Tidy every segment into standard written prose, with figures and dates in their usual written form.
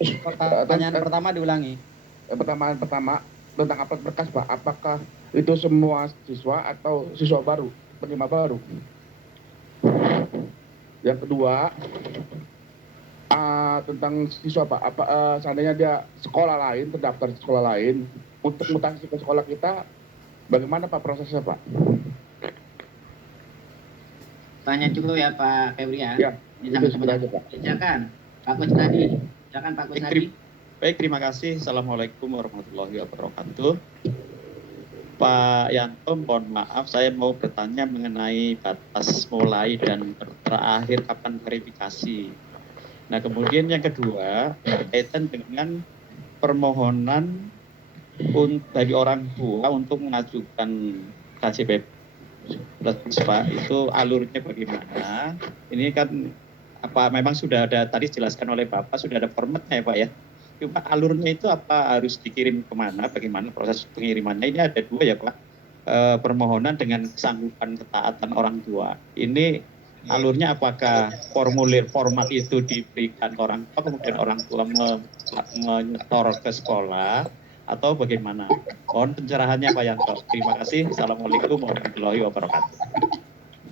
Pertanyaan pertama diulangi. Pertama tentang upload berkas Pak, apakah itu semua siswa atau siswa baru, penerima baru? Yang kedua, tentang siswa Pak, seandainya dia sekolah lain, terdaftar di sekolah lain, untuk mutasi ke sekolah kita, bagaimana Pak prosesnya Pak? Tanya dulu ya Pak Febri ya. Ya, Ini sangat sebenarnya. Pak. Silakan Pak Kusnadi. Silakan Pak Kusnadi. Baik, terima kasih. Assalamualaikum warahmatullahi wabarakatuh. Pak Yanto, mohon maaf, saya mau bertanya mengenai batas mulai dan terakhir kapan verifikasi. Nah, kemudian yang kedua, berkaitan dengan permohonan bagi orang tua untuk mengajukan KJP Pak, itu alurnya bagaimana? Ini kan memang sudah ada, tadi dijelaskan oleh Bapak, sudah ada formatnya ya Pak ya. Cuma alurnya itu apa, harus dikirim kemana, bagaimana proses pengirimannya? Ini ada dua ya Pak, permohonan dengan kesanggupan ketaatan orang tua. Ini alurnya apakah format itu diberikan orang tua, kemudian orang tua menyetor ke sekolah, atau bagaimana? Mohon pencerahannya Pak Yanto. Terima kasih. Assalamualaikum warahmatullahi wabarakatuh.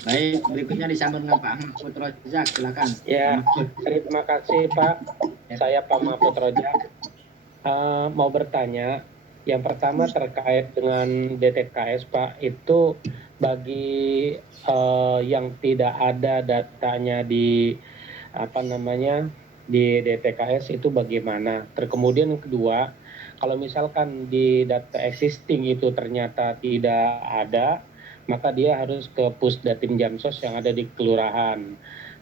Baik, berikutnya disambung dengan Pak Ahmad Putrojak, silakan. Ya, terima kasih Pak. Saya Pak Mahfud Rojak. Mau bertanya, yang pertama terkait dengan DTKS Pak, itu bagi yang tidak ada datanya di di DTKS itu bagaimana? Kemudian yang kedua, kalau misalkan di data existing itu ternyata tidak ada, maka dia harus ke Pusdatin Jamsos yang ada di kelurahan.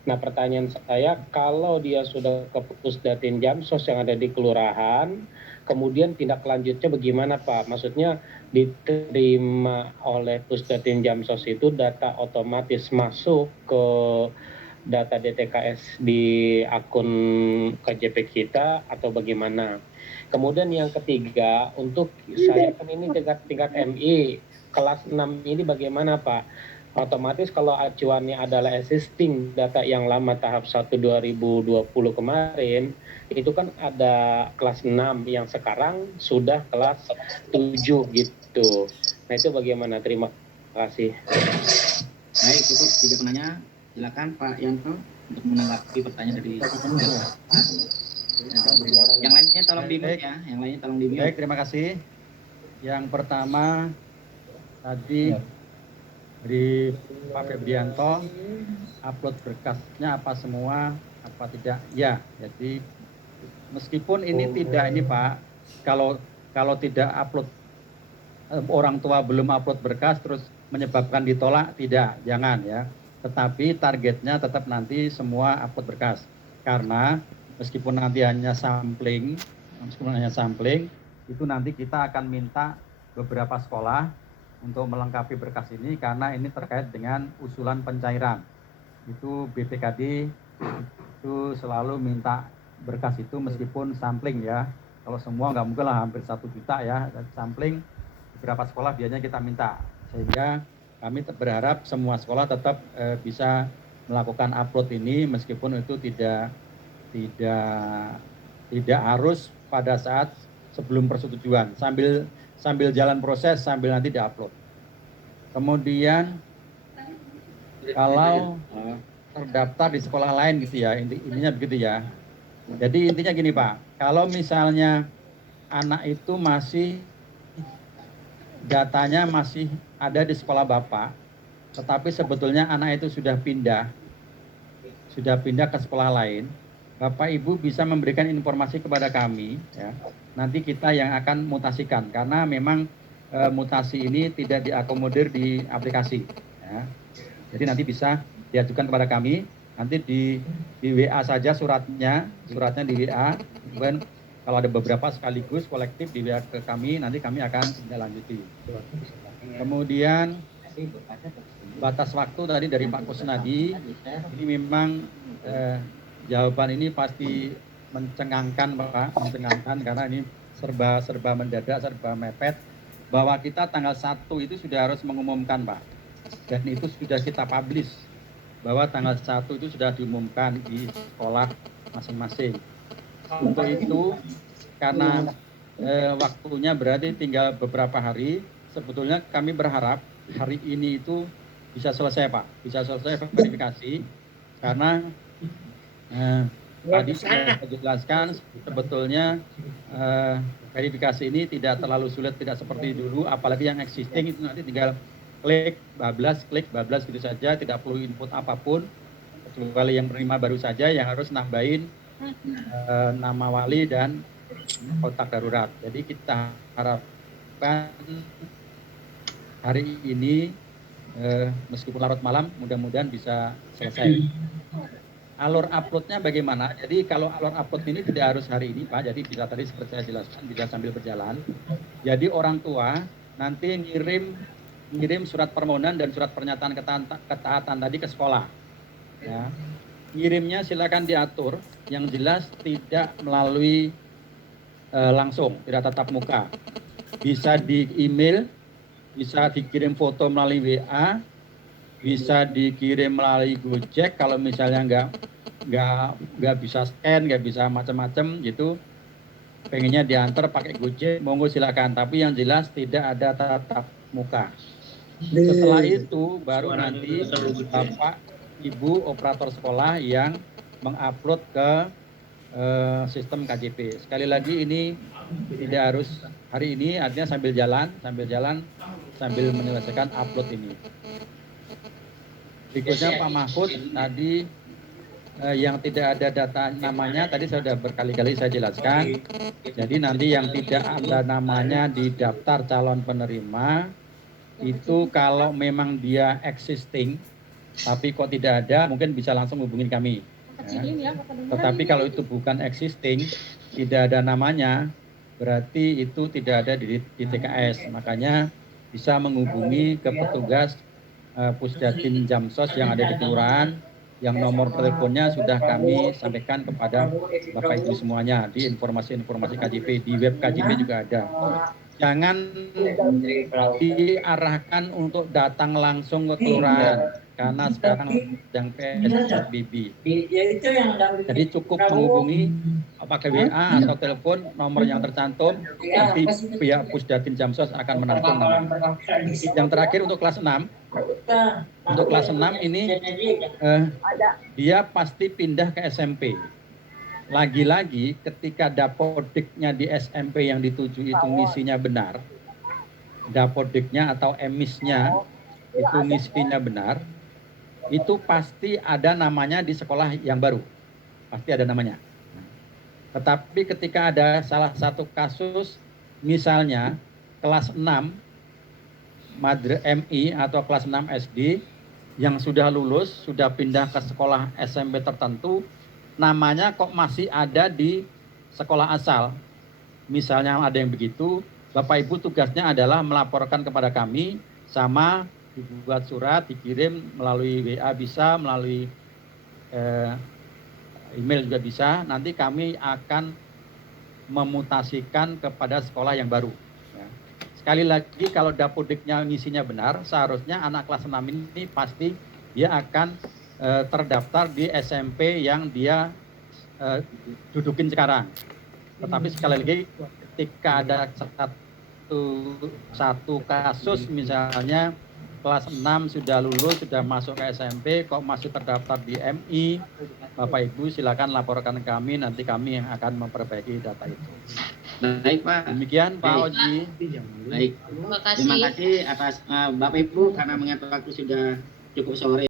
Nah, pertanyaan saya, kalau dia sudah ke Pusdatin Jamsos yang ada di kelurahan, kemudian tindak lanjutnya bagaimana Pak? Maksudnya diterima oleh Pusdatin Jamsos itu data otomatis masuk ke data DTKS di akun KJP kita atau bagaimana? Kemudian yang ketiga, untuk saya kan ini tingkat MI, kelas 6 ini bagaimana Pak? Otomatis kalau acuannya adalah existing data yang lama tahap 1 2020 kemarin, itu kan ada kelas 6 yang sekarang sudah kelas 7 gitu. Nah itu bagaimana? Terima kasih. Baik, cukup 3 penanya. Silakan Pak Yanto untuk menanggapi pertanyaan dari yang lainnya tolong di-mute ya. Yang lainnya tolong di-mute. Baik, terima kasih. Yang pertama tadi dari Pak Febrianto, upload berkasnya apa semua, apa tidak? Ya, jadi meskipun ini tidak ini Pak, kalau tidak upload, orang tua belum upload berkas terus menyebabkan ditolak, tidak, jangan ya. Tetapi targetnya tetap nanti semua upload berkas, karena meskipun nanti hanya sampling, itu nanti kita akan minta beberapa sekolah untuk melengkapi berkas ini, karena ini terkait dengan usulan pencairan. Itu BPKD itu selalu minta berkas itu meskipun sampling ya. Kalau semua nggak mungkin lah, hampir 1 juta ya, sampling beberapa sekolah biasanya kita minta. Sehingga kami berharap semua sekolah tetap bisa melakukan upload ini, meskipun itu tidak harus pada saat sebelum persetujuan, sambil jalan proses, sambil nanti di-upload. Kemudian kalau terdaftar di sekolah lain gitu ya, intinya begitu ya. Jadi intinya gini Pak, kalau misalnya anak itu masih datanya masih ada di sekolah Bapak, tetapi sebetulnya anak itu sudah pindah ke sekolah lain, Bapak Ibu bisa memberikan informasi kepada kami ya. Nanti kita yang akan mutasikan, karena memang mutasi ini tidak diakomodir di aplikasi ya. Jadi nanti bisa diajukan kepada kami, nanti di WA saja suratnya di WA. Kemudian kalau ada beberapa sekaligus kolektif di WA ke kami, nanti kami akan lanjuti. Kemudian batas waktu tadi dari Pak Kusnadi, ini memang jawaban ini pasti mencengangkan Pak, karena ini serba mendadak, serba mepet, bahwa kita tanggal 1 itu sudah harus mengumumkan Pak, dan itu sudah kita publish, bahwa tanggal 1 itu sudah diumumkan di sekolah masing-masing. Untuk itu, karena waktunya berarti tinggal beberapa hari, sebetulnya kami berharap hari ini itu bisa selesai Pak, bisa selesai verifikasi, karena tadi sudah saya jelaskan sebetulnya verifikasi ini tidak terlalu sulit, tidak seperti dulu, apalagi yang existing itu nanti tinggal klik bablas gitu saja, tidak perlu input apapun, kecuali yang penerima baru saja yang harus nambahin nama wali dan kontak darurat. Jadi kita harapkan hari ini meskipun larut malam mudah-mudahan bisa selesai. Alur uploadnya bagaimana? Jadi kalau alur upload ini tidak harus hari ini Pak, jadi bisa tadi seperti saya jelaskan bisa sambil berjalan. Jadi orang tua nanti ngirim surat permohonan dan surat pernyataan ketaatan tadi ke sekolah. Ya. Ngirimnya silakan diatur, yang jelas tidak melalui langsung, tidak tatap muka. Bisa di email, bisa dikirim foto melalui WA, bisa dikirim melalui Gojek kalau misalnya nggak bisa scan, nggak bisa macam-macam gitu. Pengennya diantar pakai Gojek, monggo silakan. Tapi yang jelas tidak ada tatap muka. Setelah itu baru nanti Bapak Ibu operator sekolah yang mengupload ke sistem KJP. Sekali lagi ini tidak harus hari ini, artinya sambil jalan sambil menyelesaikan upload ini. Berikutnya Pak Mahfud tadi yang tidak ada data namanya tadi saya sudah berkali-kali saya jelaskan. Jadi nanti yang tidak ada namanya di daftar calon penerima itu kalau memang dia existing tapi kok tidak ada, mungkin bisa langsung hubungin kami. Ya. Tetapi kalau itu bukan existing, tidak ada namanya, berarti itu tidak ada di TKS. Makanya bisa menghubungi ke petugas Pusdatin Jamsos yang ada di kelurahan, yang nomor teleponnya sudah kami sampaikan kepada Bapak Ibu semuanya di informasi-informasi KJP, di web KJP juga ada. Jangan diarahkan untuk datang langsung ke kelurahan karena sekarang sedang PSBB. Jadi cukup menghubungi pakai WA atau telepon nomor yang tercantum, nanti pihak Pusdatin Jamsos akan menampung namanya. Yang terakhir untuk kelas 6. Untuk kelas 6 ini dia pasti pindah ke SMP. Lagi-lagi ketika dapodiknya di SMP yang dituju itu misinya benar, dapodiknya atau emisnya itu misinya benar, itu pasti ada namanya di sekolah yang baru, pasti ada namanya. Tetapi ketika ada salah satu kasus, misalnya kelas 6 Madre MI atau kelas 6 SD yang sudah lulus, sudah pindah ke sekolah SMP tertentu, namanya kok masih ada di sekolah asal. Misalnya ada yang begitu, Bapak Ibu tugasnya adalah melaporkan kepada kami, sama dibuat surat, dikirim melalui WA bisa, melalui email juga bisa. Nanti kami akan memutasikan kepada sekolah yang baru. Ya. Sekali lagi kalau dapodiknya ngisinya benar, seharusnya anak kelas 6 ini pasti dia akan terdaftar di SMP yang dia dudukin sekarang. Tetapi sekali lagi ketika ada satu kasus misalnya kelas 6 sudah lulus, sudah masuk ke SMP, kok masih terdaftar di MI, Bapak Ibu silakan laporkan kami, nanti kami yang akan memperbaiki data itu. Baik Pak. Demikian Pak Oji. Baik. Terima kasih atas Bapak Ibu karena mengingat waktu sudah cukup sore.